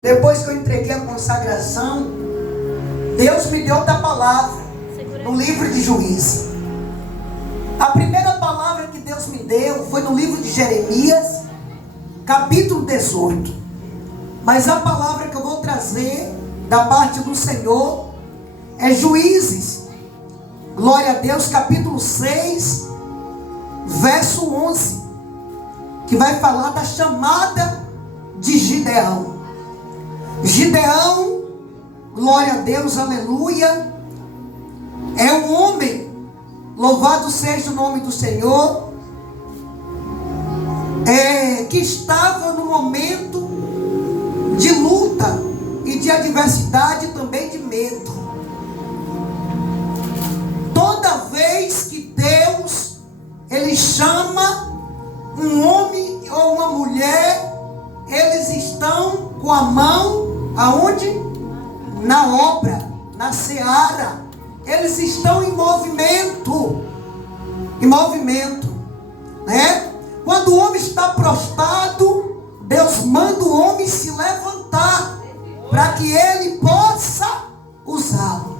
Depois que eu entreguei a consagração, Deus me deu outra palavra no livro de Juízes. A primeira palavra que Deus me deu foi no livro de Jeremias, capítulo 18. Mas a palavra que eu vou trazer da parte do Senhor é Juízes, glória a Deus, capítulo 6, verso 11, que vai falar da chamada de Gideão. Gideão, glória a Deus, aleluia, é um homem, louvado seja o nome do Senhor, que estava no momento de luta e de adversidade e também de medo. Toda vez que Deus, Ele chama um homem ou uma mulher, eles estão com a mão aonde? Na obra, na seara. Eles estão em movimento. Né? Quando o homem está prostrado, Deus manda o homem se levantar para que ele possa usá-lo.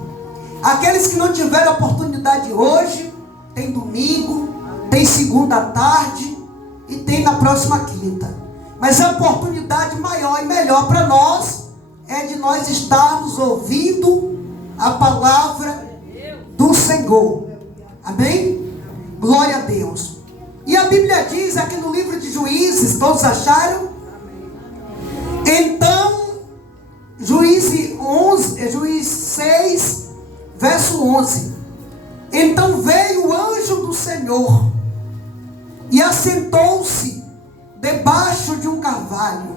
Aqueles que não tiveram oportunidade hoje, tem domingo, tem segunda à tarde e tem na próxima quinta. Mas a oportunidade maior e melhor para nós é de nós estarmos ouvindo a palavra do Senhor. Amém? Glória a Deus. E a Bíblia diz aqui no livro de Juízes, todos acharam? Então, Juízes 6, verso 11. Então veio o anjo do Senhor e assentou-se debaixo de um carvalho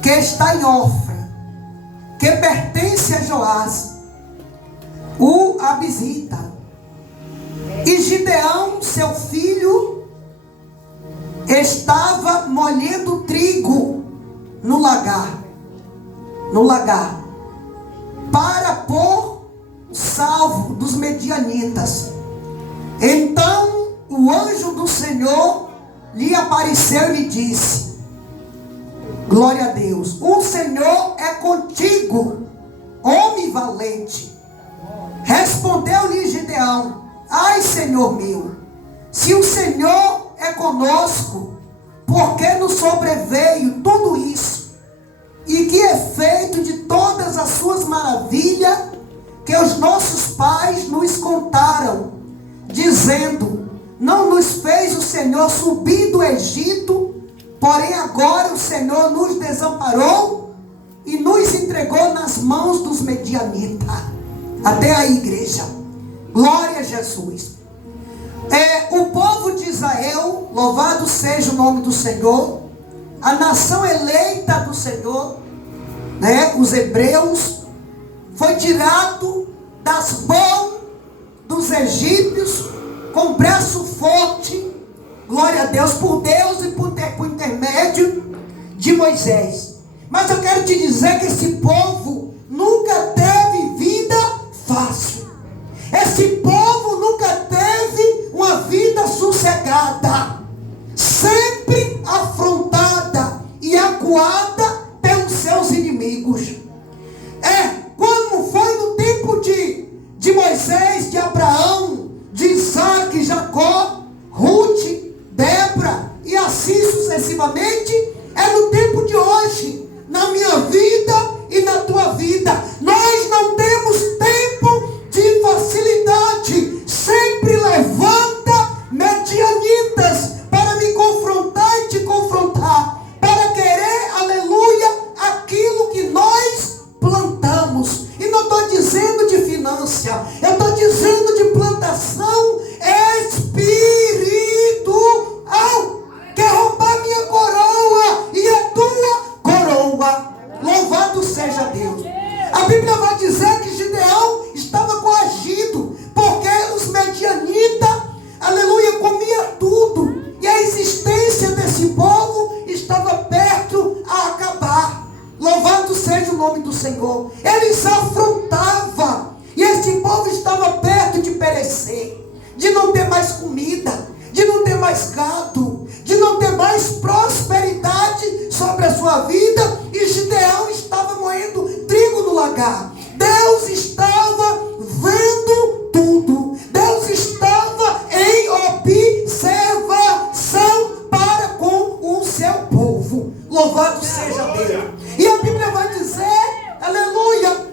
que está em Ofra, que pertence a Joás, o Abizita. E Gideão, seu filho, estava molhendo trigo no lagar, para pôr salvo dos medianitas. Então o anjo do Senhor lhe apareceu e lhe disse: glória a Deus, o Senhor é contigo, homem valente. Respondeu-lhe Gideão: ai, Senhor meu, se o Senhor é conosco, por que nos sobreveio tudo isso? E que efeito de todas as suas maravilhas que os nossos pais nos contaram, dizendo: não nos fez o Senhor subir do Egito, porém agora o Senhor nos desamparou e nos entregou nas mãos dos medianitas. Até aí, igreja. Glória a Jesus. O povo de Israel, louvado seja o nome do Senhor, a nação eleita do Senhor, né, os hebreus, foi tirado das mãos dos egípcios com braço forte, glória a Deus, por Deus e por intermédio de Moisés. Mas eu quero te dizer que esse povo nunca teve vida fácil. Esse povo nunca teve uma vida sossegada, sempre afrontada e acuada pelos seus inimigos. Como foi no tempo de Moisés, de Abraão, de Isaac, Jacó, Ruth, Débora e assim sucessivamente, é no tempo de hoje, na minha vida e na tua vida. Nós não temos tempo de facilidade. Sempre levanta medianitas para me confrontar e te confrontar, para querer, aleluia, aquilo que nós plantamos. E não estou dizendo de finança, eu estou dizendo de plantação espiritual. Quer roubar minha coroa e a tua coroa. Louvado seja Deus. A Bíblia vai dizer que Gideão estava coagido, porque os medianitas, aleluia, comia tudo, e a existência desse povo estava perto a acabar. Louvado seja o nome do Senhor. Eles afrontavam, e esse povo estava perto de perecer, de não ter mais comida, de não ter mais gado, de não ter mais prosperidade sobre a sua vida. E Gideão lagar. Deus estava vendo tudo. Deus estava em observação para com o seu povo. Louvado seja Deus. E a Bíblia vai dizer, aleluia,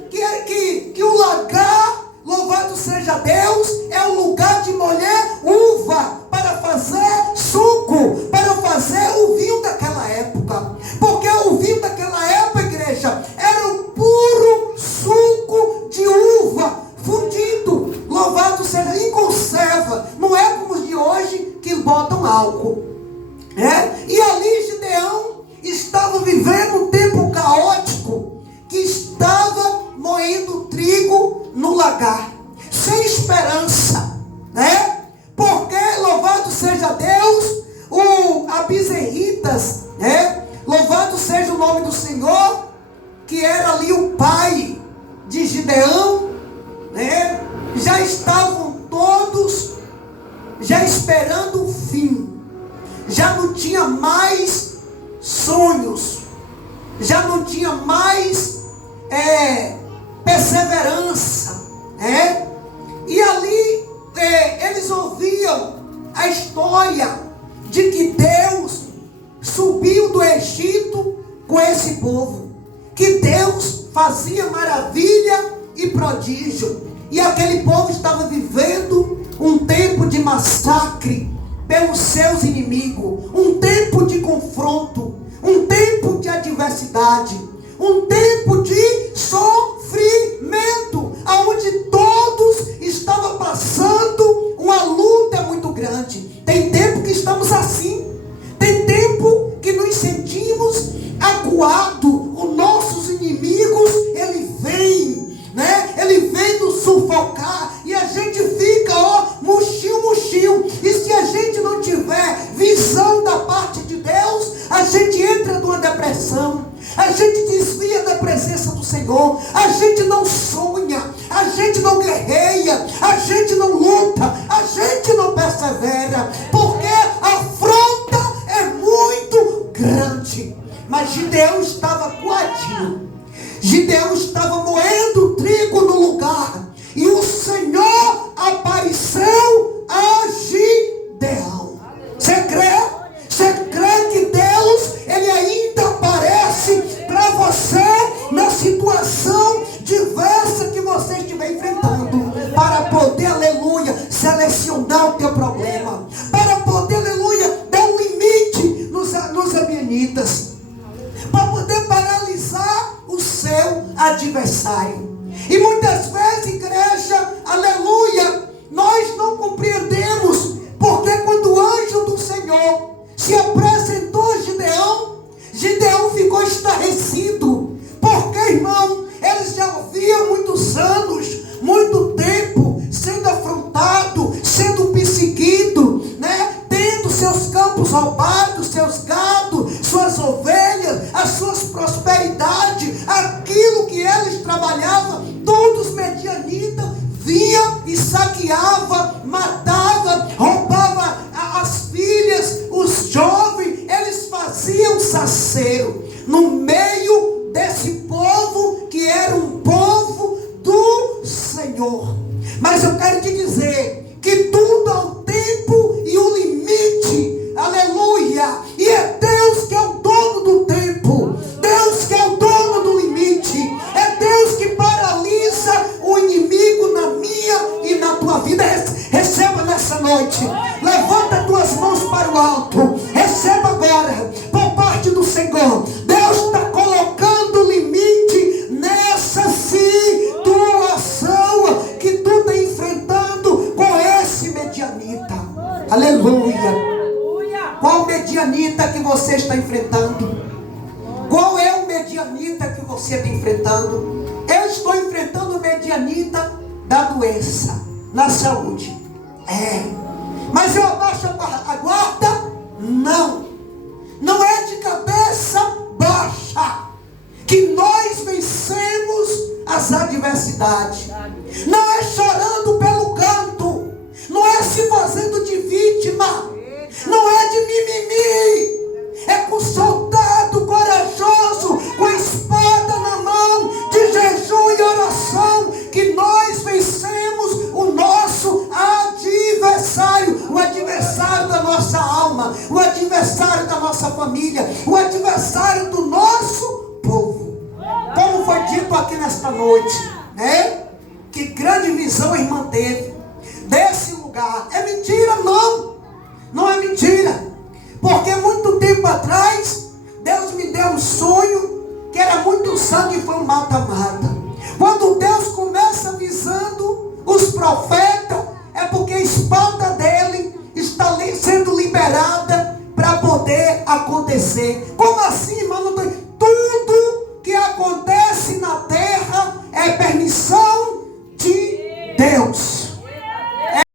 que o lagar, louvado seja Deus, é o lugar de molhar uva para fazer suco, para fazer o vinho daquela época. Porque o vinho daquela época, igreja, era o puro suco de uva fundido. Louvado seja, em conserva. Não é como os de hoje que botam álcool. E ali Gideão estava vivendo um tempo caótico, que estava moendo trigo no lagar, sem esperança, porque, louvado seja Deus, o Abizerritas, louvado seja o nome do Senhor, que era ali o pai de Gideão, já estavam todos já esperando o fim, já não tinha mais sonhos, já não tinha mais perseverança, e ali eles ouviam a história de que Deus subiu do Egito com esse povo, que Deus fazia maravilha e prodígio, e aquele povo estava vivendo um tempo de massacre pelos seus inimigos, um tempo de confronto, um tempo de adversidade, um tempo de sofrimento, onde todos estavam passando uma luta muito grande. Tem tempo que estamos assim, tem tempo que nos sentimos acuados, os nossos inimigos, ele vem nos sufocar, e a gente fica, murchinho, e se a gente não tiver visão da parte de Deus, a gente entra numa depressão, a gente desvia da presença do Senhor, a gente não sonha, a gente não guerreia, a gente não luta, a gente não persevera, porque a afronta é muito grande. Mas Gideão estava coadinho, Gideão estava moendo trigo no lugar, e o Senhor apareceu a Gideão. Você crê? Você crê que Deus, ele ainda aparece para você na situação diversa que você estiver enfrentando, para poder, aleluia, selecionar o teu problema, para poder, aleluia, dar um limite nos ambientes, para poder paralisar o seu adversário. E muitas vezes, igreja, aleluia, nós não compreendemos, porque quando o anjo do Senhor se apresentou a Gideão, Gideão ficou estarrecido, porque, irmão, eles já haviam muitos anos, muito tempo, sendo afrontado, sendo perseguido, tendo seus campos roubados, seus gados, suas ovelhas, as suas prosperidades, aquilo que eles trabalhavam, todos medianitas, vinha e saqueava, matava, roubava as filhas, os jovens, eles faziam saceiro no meio desse povo que era um povo do Senhor. Mas eu quero te dizer que tudo ao tempo e o limite, aleluia, e é Deus que é o dono do tempo, Deus que é o dono do limite, é Deus que paralisa o inimigo na minha e na tua vida. Receba nessa noite, levanta tuas mãos para o alto, receba agora, por parte do Senhor. Deus está colocando limite nessa situação que tu está enfrentando com esse medianita. Aleluia. Qual medianita que você está enfrentando? Qual é o medianita que você está enfrentando? Eu estou enfrentando o medianita da doença na saúde. Mas eu abaixo a guarda? Não. Não é de cabeça baixa que nós vencemos as adversidades. Não é chorando pelo canto, não é se fazendo de vítima, não é de mimimi, é com soldado corajoso, com a espada na mão, de jejum nesta noite, né? Que grande visão a irmã teve desse lugar. É mentira? Não. Não é mentira. Porque muito tempo atrás, Deus me deu um sonho que era muito sangue e foi um mata-mata. Quando Deus começa avisando os profetas, é porque a espada dele está sendo liberada para poder acontecer. Como assim,